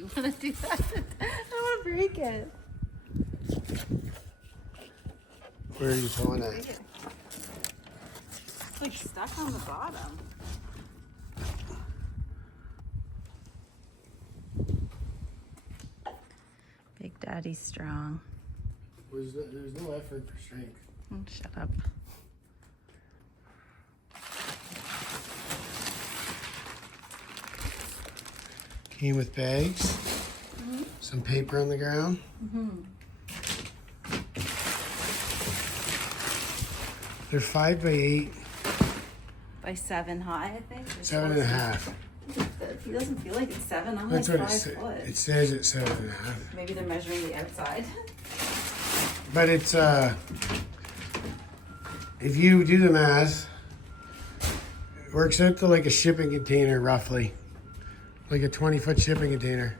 you want to do that. I don't want to break it. Where are you pulling at? It's like stuck on the bottom. Big Daddy's strong. There's no effort for strength. Oh, shut up. Came with bags, some paper on the ground. They're 5 by 8. By 7 high, I think. 7.5. He doesn't feel like it's 7. I'm That's like what 5 foot. it says. It's 7.5. Maybe they're measuring the outside. But it's if you do the math, it works out to like a shipping container roughly, like a 20-foot shipping container.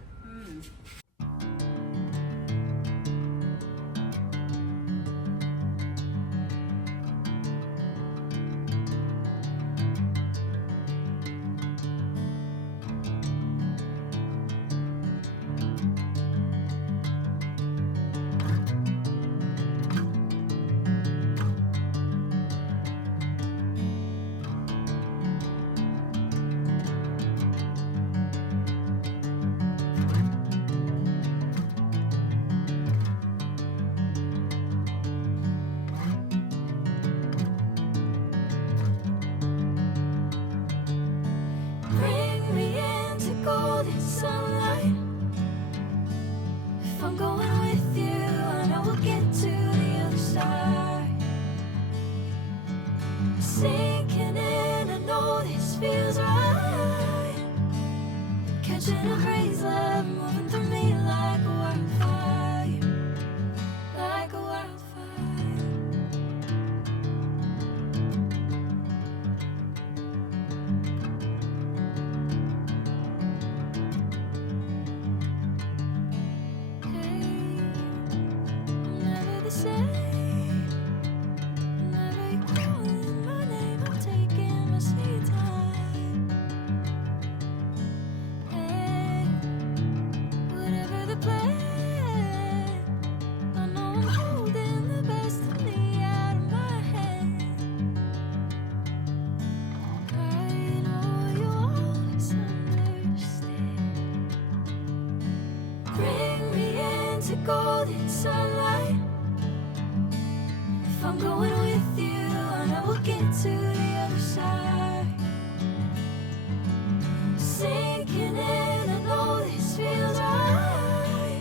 Bring me into golden sunlight. If I'm going with you, I know we'll get to the other side. Sinking in, I know this feels right. Catching a breeze, love moving through me like a wildfire, like a wildfire. Never the same. Never you calling my name. I'm taking my sweet time. Hey, whatever the plan, I know I'm holding the best of me out of my hand. I know you always understand. Bring me into golden sunlight. If I'm going with you, I know we'll get to the other side. Sinking in, I know this feels right.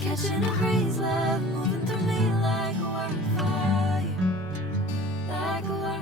Catching a breeze, love moving through me like a wildfire, like a wildfire.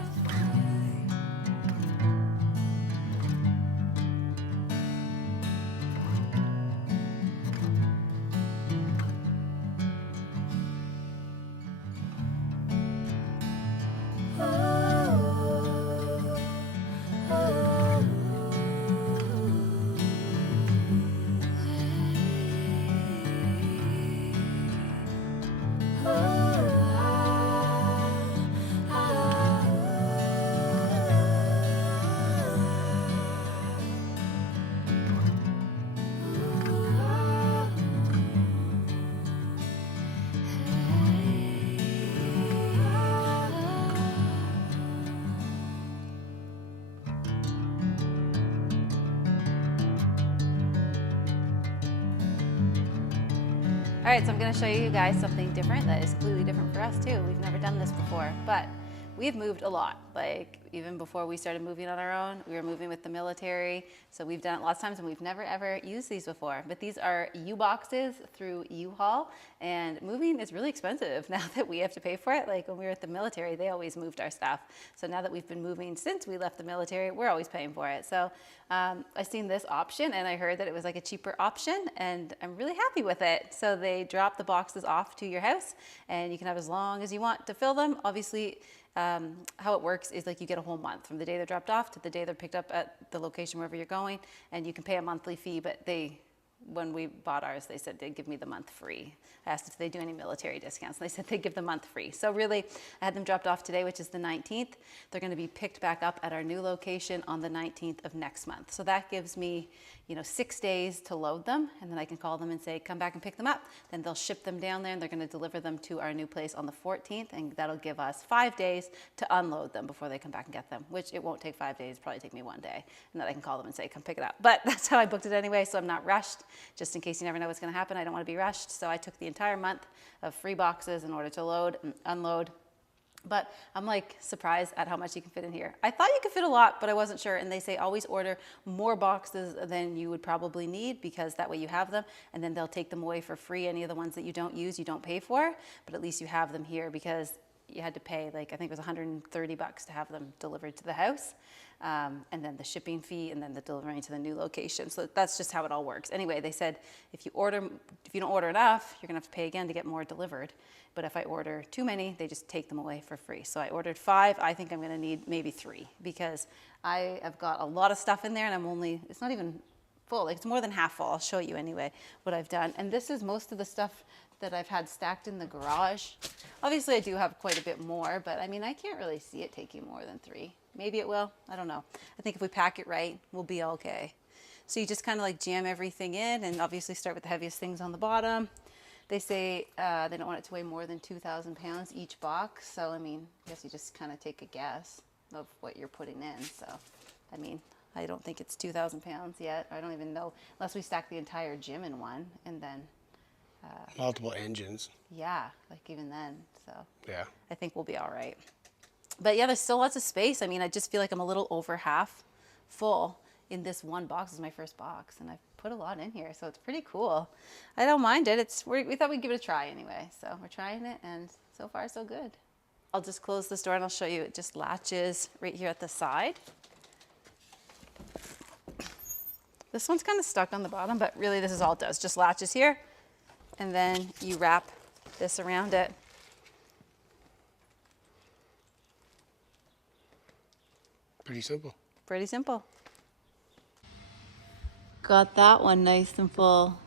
All right, so I'm gonna show you guys something different that is completely different for us too. We've never done this before, but we've moved a lot. Like even before we started moving on our own, we were moving with the military. So we've done it lots of times and we've never ever used these before. But these are U-boxes through U-Haul, and moving is really expensive now that we have to pay for it. Like when we were at the military, they always moved our stuff. So now that we've been moving since we left the military, we're always paying for it. So I seen this option and I heard that it was like a cheaper option, and I'm really happy with it. So they drop the boxes off to your house and you can have as long as you want to fill them. Obviously, how it works is like you get a whole month from the day they're dropped off to the day they're picked up at the location wherever you're going, and you can pay a monthly fee, but they when we bought ours, they said they'd give me the month free. I asked if they do any military discounts, and they said they'd give the month free. So really, I had them dropped off today, which is the 19th. They're going to be picked back up at our new location on the 19th of next month. So that gives me, 6 days to load them, and then I can call them and say, come back and pick them up. Then they'll ship them down there, and they're going to deliver them to our new place on the 14th, and that'll give us 5 days to unload them before they come back and get them, which it won't take 5 days, probably take me 1 day, and then I can call them and say, come pick it up. But that's how I booked it anyway, so I'm not rushed, just in case you never know what's going to happen. I don't want to be rushed, so I took the entire month of free boxes in order to load and unload. But I'm like surprised at how much you can fit in here. I thought you could fit a lot, but I wasn't sure. And they say always order more boxes than you would probably need, because that way you have them, and then they'll take them away for free. Any of the ones that you don't use, you don't pay for, but at least you have them here, because you had to pay, like, I think it was $130 to have them delivered to the house. And then the shipping fee, and then the delivering to the new location. So that's just how it all works. Anyway, they said if you don't order enough, you're gonna have to pay again to get more delivered. But if I order too many, they just take them away for free. So I ordered 5. I think I'm gonna need maybe 3, because I have got a lot of stuff in there, and it's not even full. Like, it's more than half full. I'll show you anyway what I've done. And this is most of the stuff that I've had stacked in the garage. Obviously I do have quite a bit more, but I mean, I can't really see it taking more than 3. Maybe it will, I don't know. I think if we pack it right, we'll be okay. So you just kind of like jam everything in, and obviously start with the heaviest things on the bottom. They say they don't want it to weigh more than 2,000 pounds each box. So, I mean, I guess you just kind of take a guess of what you're putting in. So, I mean, I don't think it's 2,000 pounds yet. I don't even know, unless we stack the entire gym in one, and then Multiple engines. yeah, like even then. So Yeah. I think we'll be all right. But yeah, there's still lots of space. I mean, I just feel like I'm a little over half full in this one box. This is my first box, and I've put a lot in here, so it's pretty cool. I don't mind it. We thought we'd give it a try anyway, so we're trying it, and so far so good. I'll just close this door and I'll show you. It just latches right here at the side. This one's kind of stuck on the bottom, but really this is all it does. Just latches here, and then you wrap this around it. Pretty simple. Pretty simple. Got that one nice and full.